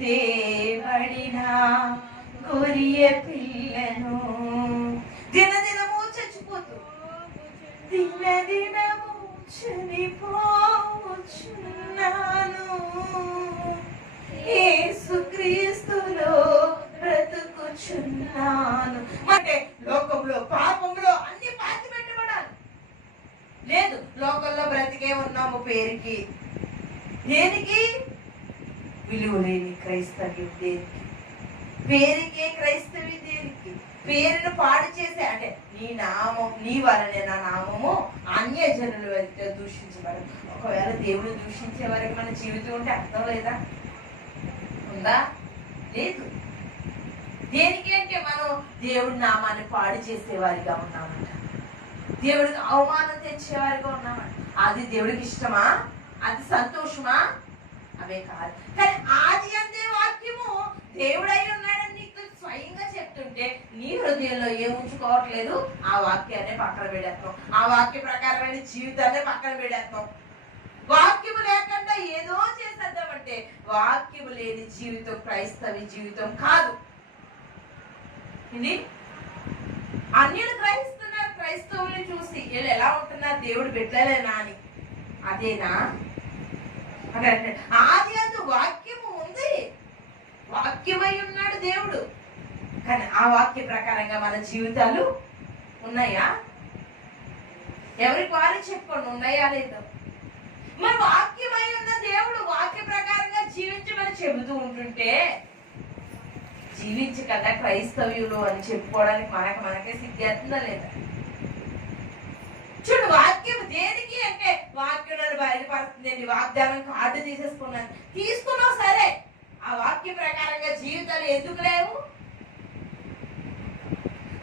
తేబడిన గొర్రె పిల్లను దినదినము చచ్చిపోతూ దినదినము చనిపోచున్నాను. యేసుక్రీస్తులో బ్రతుకుచున్నాను. అంటే లోకంలో పాపంలో అన్ని పాతి పెట్టబడాలి. లేదు, లోకంలో బ్రతికే ఉన్నాము పేరుకి. దేనికి? విలువ లేని క్రైస్తవ్యం దేనికి? పేరుకే క్రైస్తవి దేనికి? పేరును పాడు చేసే, అంటే నీ నామం, నీ వలనే నా నామము అన్యజనుల వద్ద దూషించబడదు. ఒకవేళ దేవుడు దూషించే వరకు మన జీవితం ఉంటే అర్థం లేదా? ఉందా? లేదు. దేనికి అంటే మనం దేవుడి నామాన్ని పాడు చేసేవారిగా ఉన్నామంట, దేవుడికి అవమానం తెచ్చేవారిగా ఉన్నామంట. అది దేవుడికి ఇష్టమా? అది సంతోషమా? అవే కాదు. కానీ ఆది అందే వాక్యము దేవుడై ఉన్నాడని నీకు స్వయంగా చెప్తుంటే నీ హృదయంలో ఏం ఉంచుకోవట్లేదు, ఆ వాక్యాన్ని పక్కన పెడేస్తాం, ఆ వాక్య ప్రకారమైన జీవితాన్ని పక్కన పెడేస్తాం. వాక్యము లేకుండా ఏదో చేసేద్దామంటే వాక్యము లేని జీవితం క్రైస్తవి జీవితం కాదు. ఇది అన్యులు గ్రహిస్తున్నారు క్రైస్తవుల్ని చూసి, వీళ్ళు ఎలా ఉంటున్నారు, దేవుడు బిడ్డలేనా అని. అదేనా? ఆది అందు వాక్యము ఉంది, వాక్యమై ఉన్నాడు దేవుడు. కానీ ఆ వాక్య ప్రకారంగా మన జీవితాలు ఉన్నాయా? ఎవరికి వారు చెప్పుకోండి, ఉన్నాయా లేదా? మరి వాక్యమై ఉన్న దేవుడు వాక్య ప్రకారంగా జీవించమని చెబుతూ ఉంటుంటే జీవించి కదా క్రైస్తవ్యులు అని చెప్పుకోవడానికి మనకే సిగ్గేస్తుందా లేదా? చూడు, వాక్యం దేనికి అంటే వాక్యం నన్ను బయలుపడుతుంది, వాగ్దానం కార్డు తీసేసుకున్నాను, తీసుకున్నావు సరే, ఆ వాక్య ప్రకారంగా జీవితాలు ఎందుకు లేవు?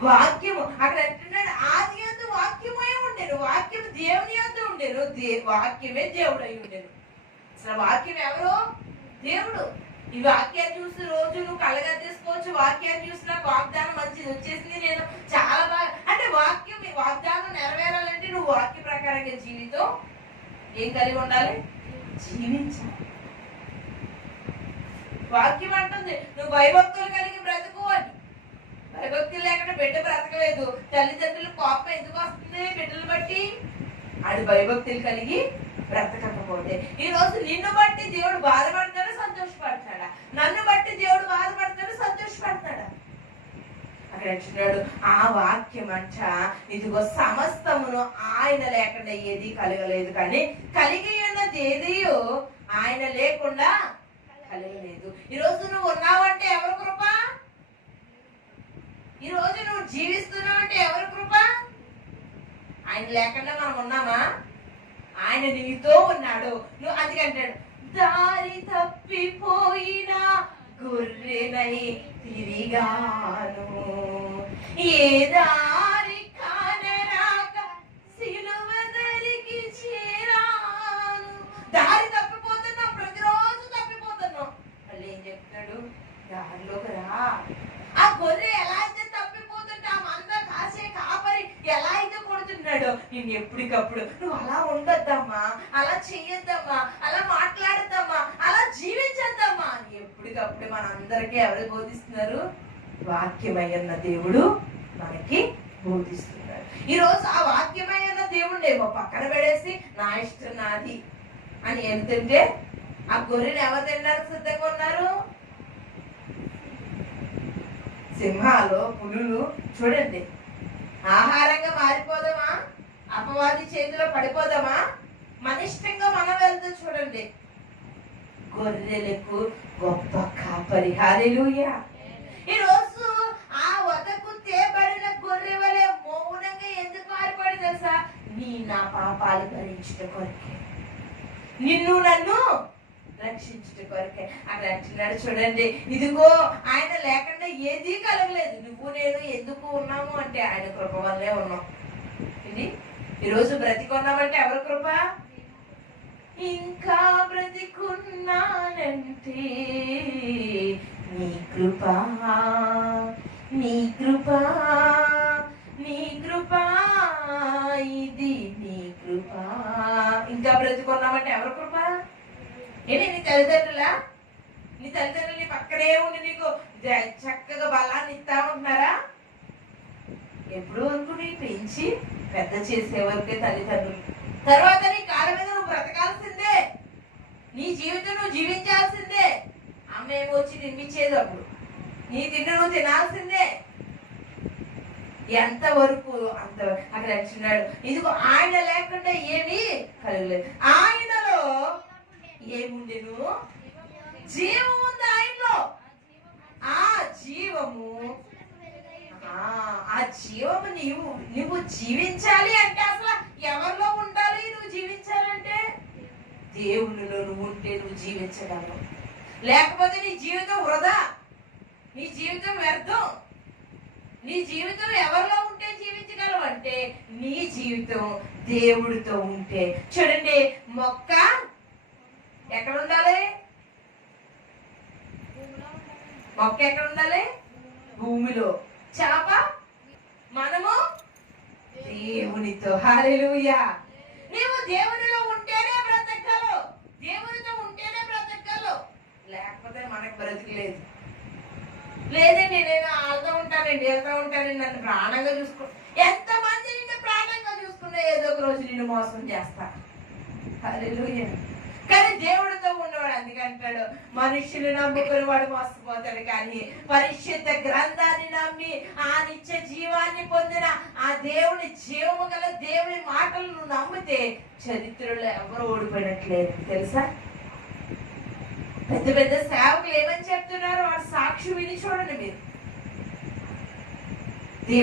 వాక్యము అక్కడ అంటున్నాడు, ఆది యందు వాక్యమే ఉండేను, వాక్యము దేవుని యందు ఉండేను, వాక్యమే దేవుడై ఉండేను. అసలు వాక్యం ఎవరు? దేవుడు. ఈ వాక్యాన్ని చూసి రోజు నువ్వు కళ్ళగా తీసుకోవచ్చు, వాక్యాన్ని చూసి నాకు వాగ్దానం మంచిది వచ్చేసింది, నేను చాలా బాగా, అంటే వాక్యం వాగ్దానం నెరవేరాలంటే నువ్వు వాక్య ప్రకారంగా జీవితం ఏం కలిగి ఉండాలి? జీవించాలి. వాక్యం అంటుంది నువ్వు భయభక్తులు కలిగి బ్రతుకు అని. భయభక్తులు లేకుండా బిడ్డ బ్రతకలేదు. తల్లిదండ్రులు కోపం ఎందుకు వస్తుంది? బిడ్డలు బట్టి. ఆడు భయభక్తులు కలిగి బ్రతకకపోతే ఈ రోజు నిన్ను బట్టి దేవుడు బాధపడతాడా, సంతోషపడతాడా? నన్ను బట్టి దేవుడు బాధపడతాడా, సంతోషపడతాడా? అక్కడ అంటున్నాడు, ఆ వాక్యం అంట ఇదిగో సమస్తమును ఆయన లేకుండా ఏది కలగలేదు, కానీ కలిగి ఉన్నది ఏదియో ఆయన లేకుండా కలగలేదు. ఈరోజు నువ్వు ఉన్నావంటే ఎవరి కృప? ఈ రోజు నువ్వు జీవిస్తున్నావంటే ఎవరి కృప? ఆయన లేకుండా మనం ఉన్నామా? ఆయన నీతో ఉన్నాడు. నువ్వు అందుకంటాడు, దారి తప్పిపోయిన గొర్రెనై తిరిగాను, ఏ దారి కానరాక సిలువ దరికి చేరాను. దారి తప్పిపోతున్నాం, ప్రతిరోజు తప్పిపోతున్నాం. మళ్ళీ ఏం చెప్తాడు? దారిలోకి రా. ఆ గొర్రె ఎలా అయితే తప్పిపోతుంటే ఆ మంద కాసే కాపరి ఎలా అయితే కొడుతున్నాడో నేను ఎప్పటికప్పుడు నువ్వు అలా ఉండొద్దమ్మా, అలా చెయ్యొద్దమ్మా, అలా మాట్లాడద్దమ్మా, అలా జీవించద్దమ్మా అని ఎప్పటికప్పుడు మన అందరికీ ఎవరు బోధిస్తున్నారు? వాక్యమయ్యన్న దేవుడు మనకి బోధిస్తున్నారు. ఈరోజు ఆ వాక్యమయ్యన్న దేవుడిని ఏమో పక్కన పెడేసి నా ఇష్టం నాది అని వెళ్తుంటే ఆ గొర్రెలు ఎవరు తినడానికి సిద్ధంగా ఉన్నారు? సింహాలు, పులులు. చూడండి, ఆహారంగా మారిపోదామా? అపవాది చేతిలో పడిపోదామా? మన ఇష్టంగా మనం వెళ్తూ చూడండి. గొర్రెలకు గొప్ప కాపరి. హల్లెలూయా. ఈరోజు ఆ వదకు తేబడిన గొర్రె వలె మౌనంగా ఎందుకు మారిపోయాడు తెలుసా? నా పాపాలు భరించుట కొరకే, నిన్ను నన్ను రక్షించుట కొరకే. అక్కడ అంటున్నాడు చూడండి, ఇదిగో ఆయన లేకుండా ఏదీ కలగలేదు. నువ్వు నేను ఎందుకు ఉన్నాము అంటే ఆయన కృప వల్లే ఉన్నాం. ఇది ఈరోజు బ్రతికున్నామంటే ఎవరి కృప? ఇంకా బ్రతికున్నానంటే నీ కృప, నీ కృప, నీ కృప, ఇది నీ కృప. ఇంకా బ్రతికున్నామంటే ఎవరి కృప? ఏంటి? నీ తల్లిదండ్రులా? నీ తల్లిదండ్రులు నీ పక్కనే ఉండి నీకు చక్కగా బలాన్ని ఇస్తా ఉంటున్నారా? ఎప్పుడు వరకు నీ పెంచి పెద్ద చేసే వరకే తల్లిదండ్రులు. తర్వాత నీ కాళ్ళ మీద నువ్వు బ్రతకాల్సిందే, నీ జీవితం నువ్వు జీవించాల్సిందే. అమ్మ ఏమో వచ్చి తినిపించేది, అప్పుడు నీ తిండి నువ్వు తినాల్సిందే. ఎంతవరకు అంత అక్కడ అంటున్నాడు, ఇదిగో ఆయన లేకుండా ఏమీ కలగలేదు. ఆయనలో ఏముండెను? జీవం ఉంది ఆయనలో. ఆ జీవము నువ్వు జీవించాలి అంటే అసలు ఎవరిలో ఉండాలి? నువ్వు జీవించాలంటే దేవునిలో నువ్వు ఉంటే నువ్వు జీవించగలవు. లేకపోతే నీ జీవితం వృధా, నీ జీవితం వ్యర్థం. నీ జీవితం ఎవరిలో ఉంటే జీవించగలవు అంటే నీ జీవితం దేవుడితో ఉంటే. చూడండి, మొక్క ఎక్కడ ఉండాలి? మొక్క ఎక్కడ ఉండాలి? భూమిలో. చేప మనము దేవునితో. హల్లెలూయా. నీవు దేవునిలో ఉంటేనే బ్రతకగలవు, దేవునితో ఉంటేనే బ్రతకగలవు. లేకపోతే మనకు బ్రతికలేదు. లేదండి నేను వాళ్ళతో ఉంటానండి, వెళ్తూ ఉంటానండి, నన్ను ప్రాణంగా చూసుకో. ఎంతమంది నిన్ను ప్రాణంగా చూసుకున్నా ఏదో ఒక రోజు నిన్ను మోసం చేస్తా. హల్లెలూయా. కానీ దేవుడితో ఉన్నవాడు అందుకంటాడు, మనుషులు నమ్ముకుని వాడు మోసపోతాడు, కానీ పరిశుద్ధ గ్రంథాన్ని నమ్మి ఆ నిత్య జీవాన్ని పొందిన ఆ దేవుని జీవము గల దేవుని మాటలు నువ్వు నమ్మితే చరిత్రలో ఎవరు ఓడిపోయినట్లేదు తెలుసా? పెద్ద పెద్ద సేవకులు ఏమని చెప్తున్నారు, వాడు సాక్షి విని చూడండి మీరు.